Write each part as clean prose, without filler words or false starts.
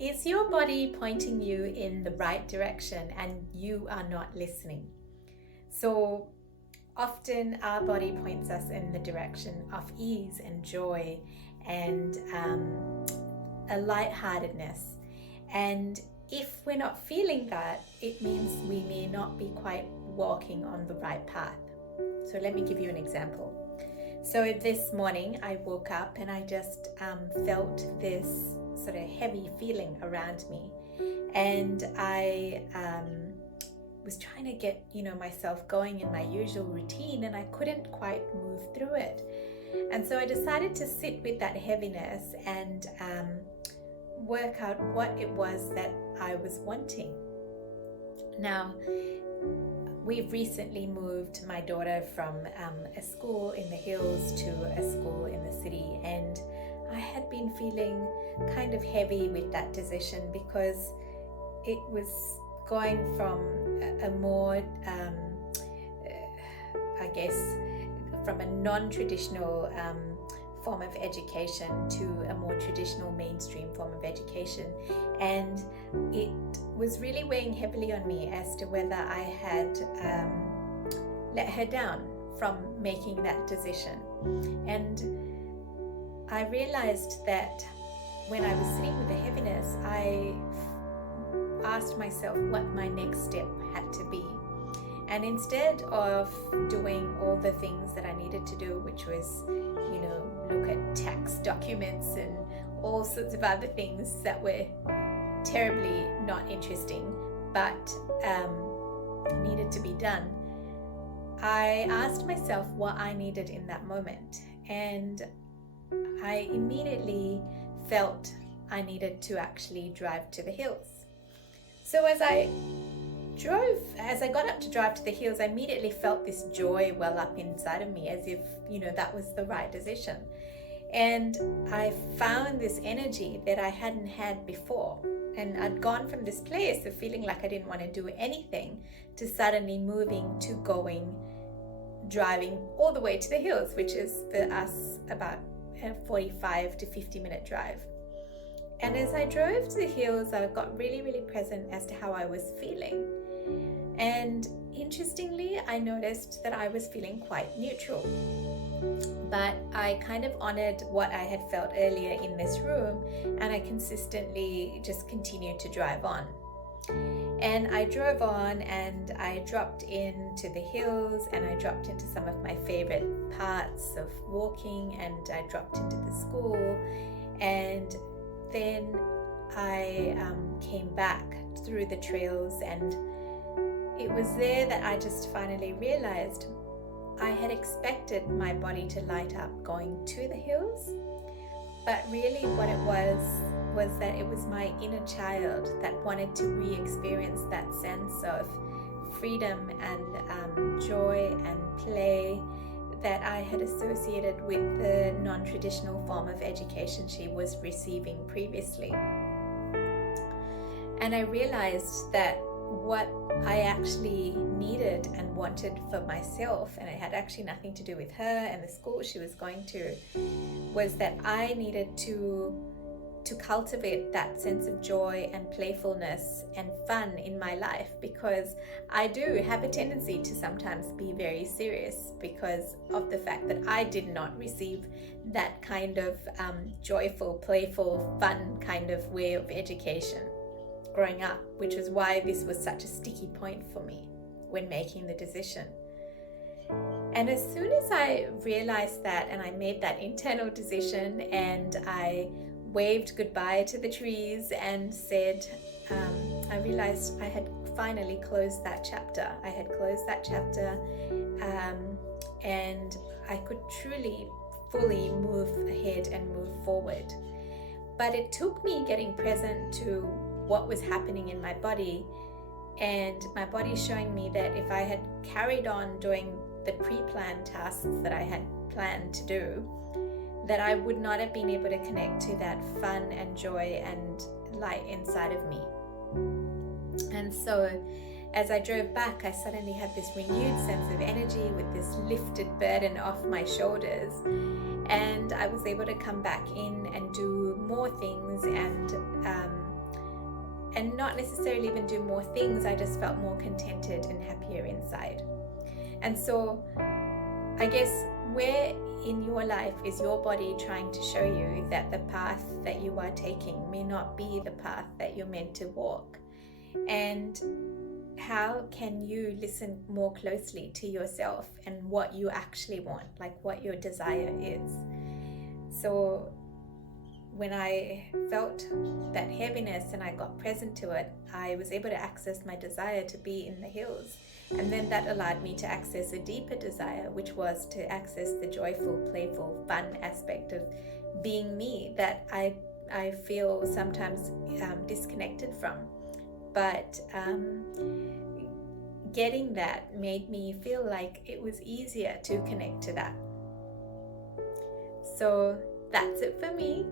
Is your body pointing you in the right direction and you are not listening? So often our body points us in the direction of ease and joy and a lightheartedness. And if we're not feeling that, it means we may not be quite walking on the right path. So let me give you an example. So this morning I woke up and I just felt this sort of heavy feeling around me, and I was trying to get myself going in my usual routine, and I couldn't quite move through it. And so I decided to sit with that heaviness and work out what it was that I was wanting. Now, we've recently moved my daughter from a school in the hills to a school in the city, and I had been feeling kind of heavy with that decision because it was going from a more, from a non-traditional form of education to a more traditional mainstream form of education, and it was really weighing heavily on me as to whether I had let her down from making that decision. And I realized that when I was sitting with the heaviness, I asked myself what my next step had to be. And instead of doing all the things that I needed to do, which was, look at tax documents and all sorts of other things that were terribly not interesting, but needed to be done, I asked myself what I needed in that moment. And I immediately felt I needed to actually drive to the hills. So as I got up to drive to the hills, I immediately felt this joy well up inside of me, as if, that was the right decision. And I found this energy that I hadn't had before. And I'd gone from this place of feeling like I didn't want to do anything to suddenly moving to driving all the way to the hills, which is for us about a 45 to 50 minute drive. And as I drove to the hills, I got really, really present as to how I was feeling. And interestingly, I noticed that I was feeling quite neutral. But I kind of honored what I had felt earlier in this room, and I consistently just continued to drive on. And I drove on and I dropped into the hills, and I dropped into some of my favorite parts of walking, and I dropped into the school. And then I came back through the trails, and it was there that I just finally realized I had expected my body to light up going to the hills, but really what it was that it was my inner child that wanted to re-experience that sense of freedom and joy and play that I had associated with the non-traditional form of education she was receiving previously. And I realized that what I actually needed and wanted for myself, and it had actually nothing to do with her and the school she was going to, was that I needed to cultivate that sense of joy and playfulness and fun in my life, because I do have a tendency to sometimes be very serious because of the fact that I did not receive that kind of joyful, playful, fun kind of way of education growing up, which is why this was such a sticky point for me when making the decision. And as soon as I realized that, and I made that internal decision, and I waved goodbye to the trees and said, I realized I had finally closed that chapter. I had closed that chapter, and I could truly, fully move ahead and move forward. But it took me getting present to what was happening in my body, and my body showing me that if I had carried on doing the pre-planned tasks that I had planned to do, that I would not have been able to connect to that fun and joy and light inside of me. And so as I drove back, I suddenly had this renewed sense of energy with this lifted burden off my shoulders, and I was able to come back in and do more things and and not necessarily even do more things. I just felt more contented and happier inside. And so I guess, where in your life is your body trying to show you that the path that you are taking may not be the path that you're meant to walk? And how can you listen more closely to yourself and what you actually want, like what your desire is? So when I felt that heaviness and I got present to it, I was able to access my desire to be in the hills. And then that allowed me to access a deeper desire, which was to access the joyful, playful, fun aspect of being me that I feel sometimes disconnected from. But getting that made me feel like it was easier to connect to that. So that's it for me.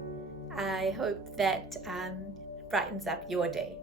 I hope that brightens up your day.